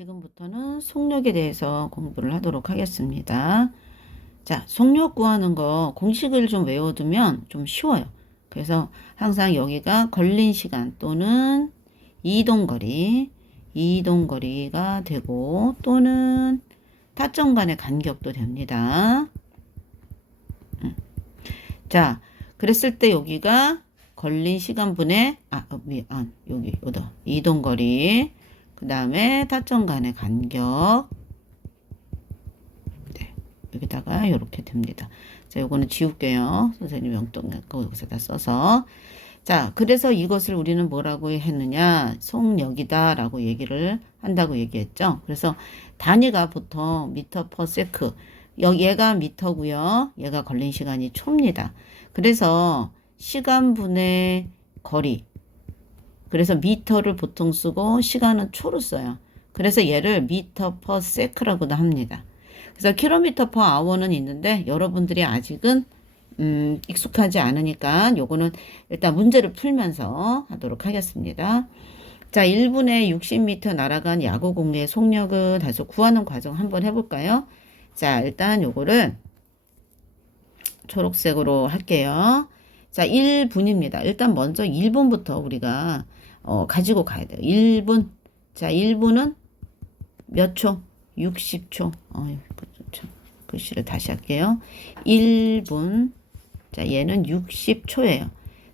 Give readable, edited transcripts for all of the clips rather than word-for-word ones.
지금부터는 속력에 대해서 공부를 하도록 하겠습니다. 자, 속력 구하는 거 공식을 좀 외워두면 좀 쉬워요. 그래서 항상 여기가 걸린 시간 또는 이동거리가 되고 또는 타점 간의 간격도 됩니다. 자, 그랬을 때 여기가 걸린 시간분의 여기다 이동거리 그 다음에 타점 간의 간격 네, 여기다가 이렇게 됩니다. 자, 요거는 지울게요. 선생님 영동 여기서다 써서 자, 그래서 이것을 우리는 뭐라고 했느냐 속력이다 라고 얘기를 한다고 얘기했죠. 그래서 단위가 보통 미터 퍼 세크 얘가 미터고요. 얘가 걸린 시간이 초입니다. 그래서 시간분의 거리 그래서 미터를 보통 쓰고 시간은 초로 써요. 그래서 얘를 미터 퍼 세크라고도 합니다. 그래서 킬로미터 퍼 아워는 있는데 여러분들이 아직은 익숙하지 않으니까 요거는 일단 문제를 풀면서 하도록 하겠습니다. 자, 1분에 60m 날아간 야구공의 속력을 다시 구하는 과정 한번 해볼까요? 자, 일단 요거를 초록색으로 할게요. 자, 1분입니다. 일단 먼저 1분부터 우리가 가지고 가야 돼요. 1분. 자, 1분은 몇 초? 60초. 글씨를 다시 할게요. 1분. 자, 얘는 60초예요.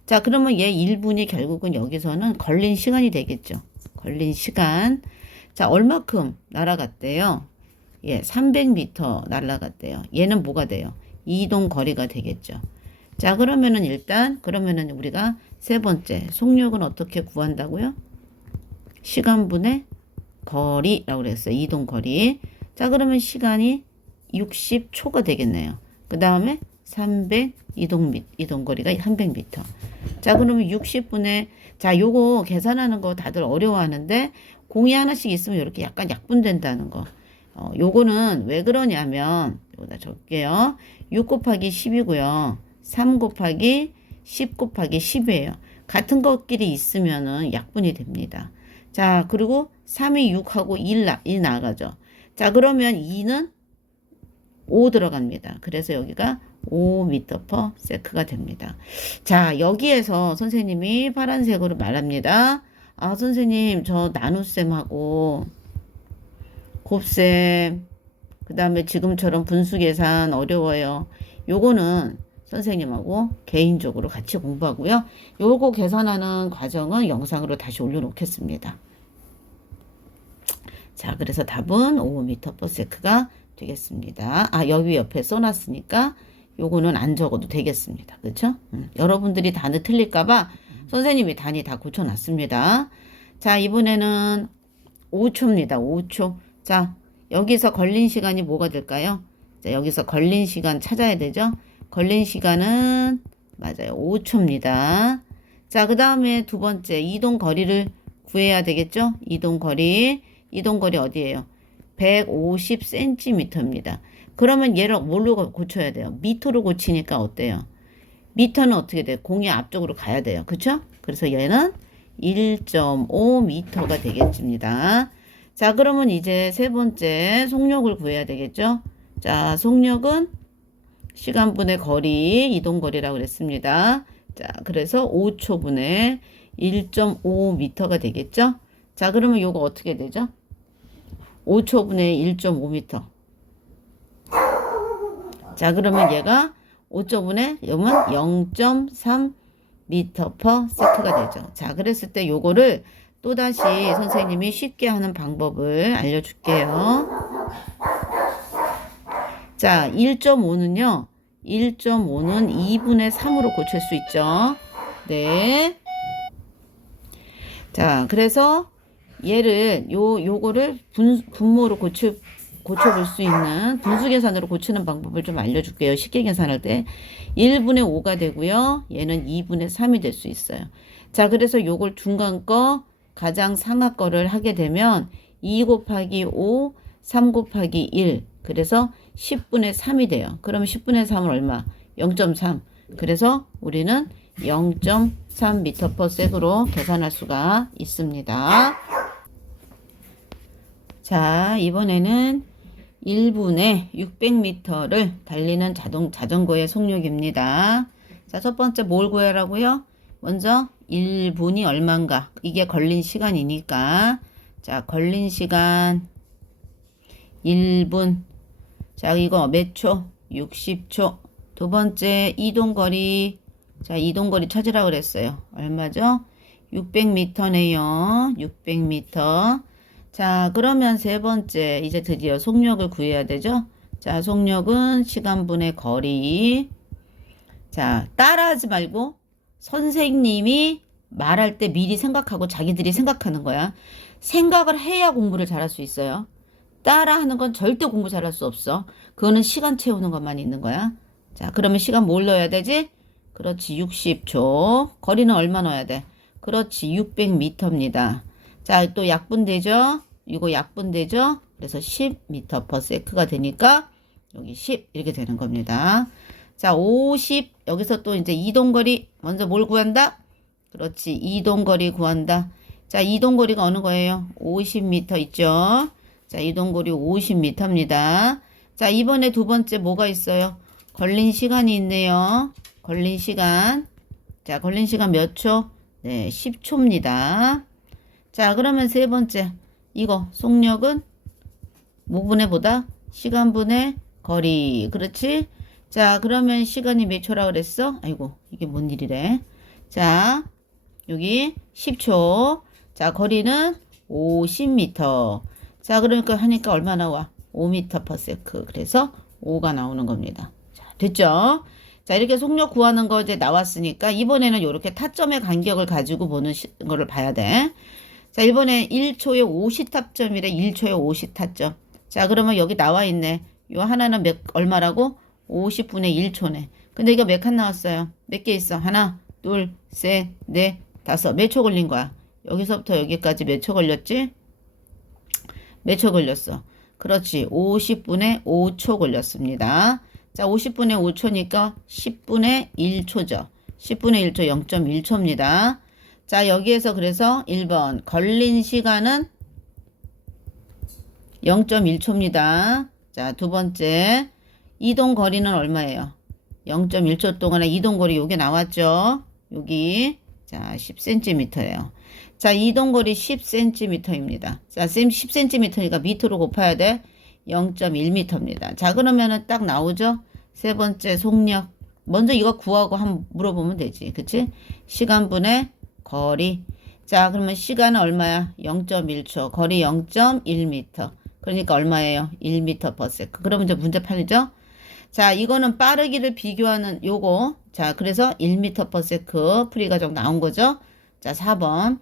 자, 그러면 얘 1분이 결국은 여기서는 걸린 시간이 되겠죠. 걸린 시간. 자, 얼마큼 날아갔대요? 예, 300m 날아갔대요. 얘는 뭐가 돼요? 이동 거리가 되겠죠. 자, 그러면은 우리가 세 번째 속력은 어떻게 구한다고요? 시간분의 거리라고 그랬어요. 이동 거리. 자, 그러면 시간이 60초가 되겠네요. 그 다음에 300 이동 거리가 300m. 자, 그러면 60분의 자, 요거 계산하는 거 다들 어려워하는데 공이 하나씩 있으면 이렇게 약간 약분된다는 거. 요거는 왜 그러냐면 여기다 적을게요. 6 곱하기 10이고요. 3 곱하기 10 곱하기 10이에요. 같은 것끼리 있으면은 약분이 됩니다. 자, 그리고 3이 6하고 1 나가죠. 자, 그러면 2는 5 들어갑니다. 그래서 여기가 5m per sec가 됩니다. 자, 여기에서 선생님이 파란색으로 말합니다. 아, 선생님, 저 나눗셈하고 곱셈, 그 다음에 지금처럼 분수 계산 어려워요. 요거는 선생님하고 개인적으로 같이 공부하고요. 요거 계산하는 과정은 영상으로 다시 올려놓겠습니다. 자, 그래서 답은 5m per sec가 되겠습니다. 아, 여기 옆에 써놨으니까 요거는 안 적어도 되겠습니다. 그렇죠? 여러분들이 단어 틀릴까봐 선생님이 단위 다 고쳐놨습니다. 자, 이번에는 5초입니다. 5초. 자, 여기서 걸린 시간이 뭐가 될까요? 자, 여기서 걸린 시간 찾아야 되죠? 걸린 시간은 맞아요. 5초입니다. 자, 그 다음에 두 번째 이동 거리를 구해야 되겠죠? 이동 거리 어디예요? 150cm입니다. 그러면 얘를 뭘로 고쳐야 돼요? 미터로 고치니까 어때요? 미터는 어떻게 돼요? 공이 앞쪽으로 가야 돼요. 그쵸? 그래서 얘는 1.5m가 되겠습니다. 자, 그러면 이제 세 번째 속력을 구해야 되겠죠? 자, 속력은 시간분의 거리, 이동거리라고 그랬습니다. 자, 그래서 5초분의 1.5m가 되겠죠? 자, 그러면 요거 어떻게 되죠? 5초분의 1.5m. 자, 그러면 얘가 5초분의 0.3m per sec가 되죠. 자, 그랬을 때 요거를 또다시 선생님이 쉽게 하는 방법을 알려줄게요. 자, 1.5는요. 1.5는 2분의 3으로 고칠 수 있죠. 네. 자, 그래서 얘를 요거를 분모로 고쳐볼 수 있는 분수 계산으로 고치는 방법을 좀 알려줄게요. 쉽게 계산할 때 1분의 5가 되고요. 얘는 2분의 3이 될 수 있어요. 자, 그래서 요걸 중간 거 가장 상하 거를 하게 되면 2 곱하기 5, 3 곱하기 1. 그래서 10분의 3이 돼요. 그러면 10분의 3은 얼마? 0.3. 그래서 우리는 0.3m per sec으로 계산할 수가 있습니다. 자, 이번에는 1분에 600m를 달리는 자전거의 속력입니다. 자, 첫 번째 뭘 구하라고요? 먼저 1분이 얼만가? 이게 걸린 시간이니까. 자, 걸린 시간 1분. 자, 이거 몇 초? 60초. 두 번째 이동거리. 자, 이동거리 찾으라고 그랬어요. 얼마죠? 600m네요. 600m. 자, 그러면 세 번째, 이제 드디어 속력을 구해야 되죠? 자, 속력은 시간분의 거리. 자, 따라하지 말고 선생님이 말할 때 미리 생각하고 자기들이 생각하는 거야. 생각을 해야 공부를 잘할 수 있어요. 따라하는 건 절대 공부 잘할 수 없어. 그거는 시간 채우는 것만 있는 거야. 자, 그러면 시간 뭘 넣어야 되지? 그렇지, 60초. 거리는 얼마 넣어야 돼? 그렇지, 600m입니다. 자, 또 약분되죠? 이거 약분되죠? 그래서 10m/s가 되니까 여기 10 이렇게 되는 겁니다. 자, 50 여기서 또 이제 이동거리 먼저 뭘 구한다? 그렇지, 이동거리 구한다. 자, 이동거리가 어느 거예요? 50m 있죠? 자, 이동거리 50m입니다. 자, 이번에 두 번째 뭐가 있어요? 걸린 시간이 있네요. 걸린 시간. 자, 걸린 시간 몇 초? 네, 10초입니다. 자, 그러면 세 번째. 이거 속력은 뭐분의 보다? 시간분의 거리. 그렇지? 자, 그러면 시간이 몇 초라 그랬어? 아이고, 이게 뭔 일이래? 자, 여기 10초. 자, 거리는 50m. 자, 그러니까 하니까 얼마 나와? 5m/s. 그래서 5가 나오는 겁니다. 자, 됐죠? 자, 이렇게 속력 구하는 거 이제 나왔으니까 이번에는 이렇게 타점의 간격을 가지고 보는 거를 봐야 돼. 자, 이번에 1초에 50타점이래. 1초에 50타점. 자, 그러면 여기 나와 있네. 요 하나는 얼마라고? 50분의 1초네. 근데 이거 몇 칸 나왔어요? 몇 개 있어? 하나, 둘, 셋, 넷, 다섯. 몇 초 걸린 거야? 여기서부터 여기까지 몇 초 걸렸지? 몇 초 걸렸어? 그렇지. 50분의 5초 걸렸습니다. 자, 50분의 5초니까 10분의 1초죠. 10분의 1초 0.1초입니다. 자, 여기에서 그래서 1번 걸린 시간은 0.1초입니다. 자, 두 번째 이동 거리는 얼마예요? 0.1초 동안에 이동 거리 요게 나왔죠? 여기 자 10cm예요. 자, 이동 거리 10cm입니다. 자, 10cm니까 미터로 곱해야 돼. 0.1m입니다. 자, 그러면은 딱 나오죠? 세 번째 속력. 먼저 이거 구하고 한번 물어보면 되지. 그치? 시간분의 거리. 자, 그러면 시간은 얼마야? 0.1초. 거리 0.1m. 그러니까 얼마예요? 1m/s. 그러면 이제 문제판이죠? 자, 이거는 빠르기를 비교하는 요거. 자, 그래서 1m/s 풀이가정 나온 거죠? 자, 4번.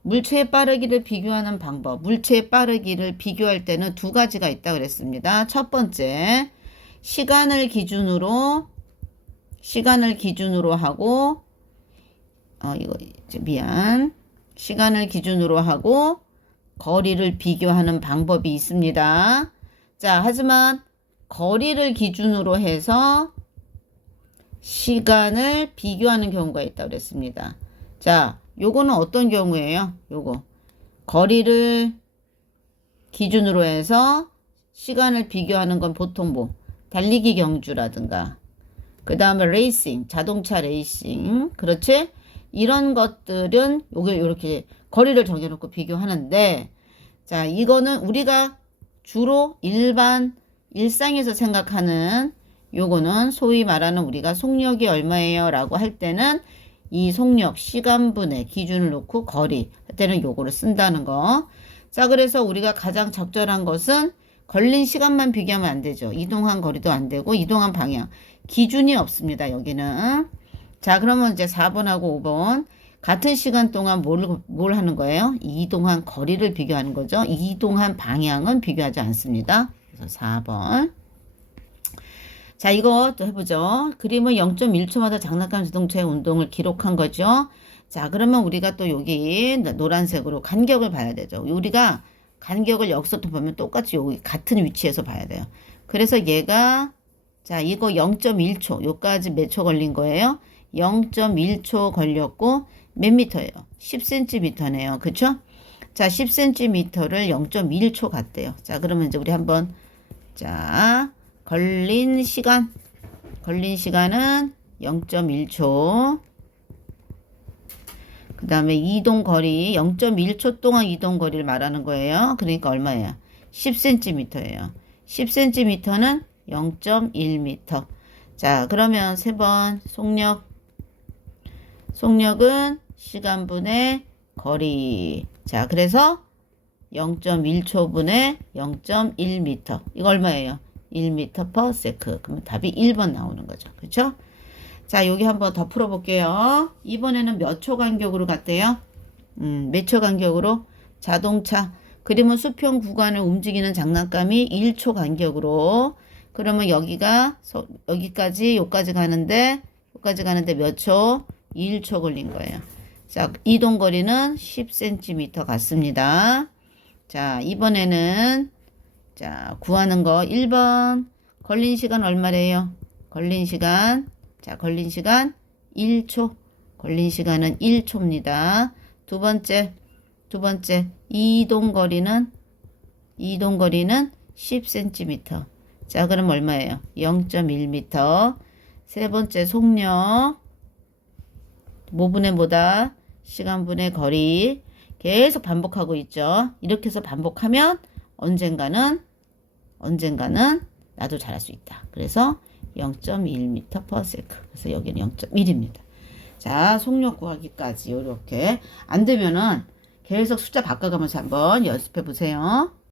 물체의 빠르기를 비교하는 방법. 물체의 빠르기를 비교할 때는 두 가지가 있다고 그랬습니다. 첫 번째, 시간을 기준으로 하고, 이거 이제 미안. 시간을 기준으로 하고 거리를 비교하는 방법이 있습니다. 자, 하지만 거리를 기준으로 해서 시간을 비교하는 경우가 있다고 그랬습니다. 자, 요거는 어떤 경우예요? 요거. 거리를 기준으로 해서 시간을 비교하는 건 보통 뭐 달리기 경주라든가 그 다음에 레이싱, 자동차 레이싱. 그렇지? 이런 것들은 요게 요렇게 거리를 정해놓고 비교하는데, 자, 이거는 우리가 주로 일상에서 생각하는 요거는 소위 말하는 우리가 속력이 얼마예요? 라고 할 때는 이 속력, 시간분의 기준을 놓고 거리 할 때는 요거를 쓴다는 거. 자, 그래서 우리가 가장 적절한 것은 걸린 시간만 비교하면 안 되죠. 이동한 거리도 안 되고 이동한 방향. 기준이 없습니다. 여기는. 자, 그러면 이제 4번하고 5번. 같은 시간 동안 뭘 하는 거예요? 이동한 거리를 비교하는 거죠. 이동한 방향은 비교하지 않습니다. 그래서 4번. 자, 이거 또 해보죠. 그림은 0.1초마다 장난감 자동차의 운동을 기록한 거죠. 자, 그러면 우리가 또 여기 노란색으로 간격을 봐야 되죠. 우리가 간격을 여기서 또 보면 똑같이 여기 같은 위치에서 봐야 돼요. 그래서 얘가, 자, 이거 0.1초, 요까지 몇 초 걸린 거예요? 0.1초 걸렸고, 몇 미터예요? 10cm네요. 그쵸? 자, 10cm를 0.1초 갔대요. 자, 그러면 이제 우리 한번, 자, 걸린 시간은 0.1초. 그 다음에 이동 거리, 0.1초 동안 이동 거리를 말하는 거예요. 그러니까 얼마예요? 10cm예요. 10cm는 0.1m. 자, 그러면 세 번 속력은 시간분의 거리. 자, 그래서 0.1초분의 0.1m. 이거 얼마예요? 1m/s. 그러면 답이 1번 나오는 거죠. 그렇죠? 자, 여기 한번 더 풀어볼게요. 이번에는 몇 초 간격으로 갔대요? 몇 초 간격으로? 자동차. 그러면 수평 구간을 움직이는 장난감이 1초 간격으로. 그러면 여기까지, 요까지 가는데 몇 초? 1초 걸린 거예요. 자, 이동 거리는 10cm 같습니다. 자, 이번에는, 자, 구하는 거 1번. 걸린 시간 얼마래요? 걸린 시간 1초. 걸린 시간은 1초입니다. 두 번째, 이동 거리는 10cm. 자, 그럼 얼마예요? 0.1m. 세 번째, 속력. 뭐분의 뭐다? 시간분의 거리. 계속 반복하고 있죠. 이렇게 해서 반복하면 언젠가는 나도 잘할 수 있다. 그래서 0.1m/s. 그래서 여기는 0.1입니다. 자, 속력 구하기까지 이렇게 안 되면은 계속 숫자 바꿔가면서 한번 연습해 보세요.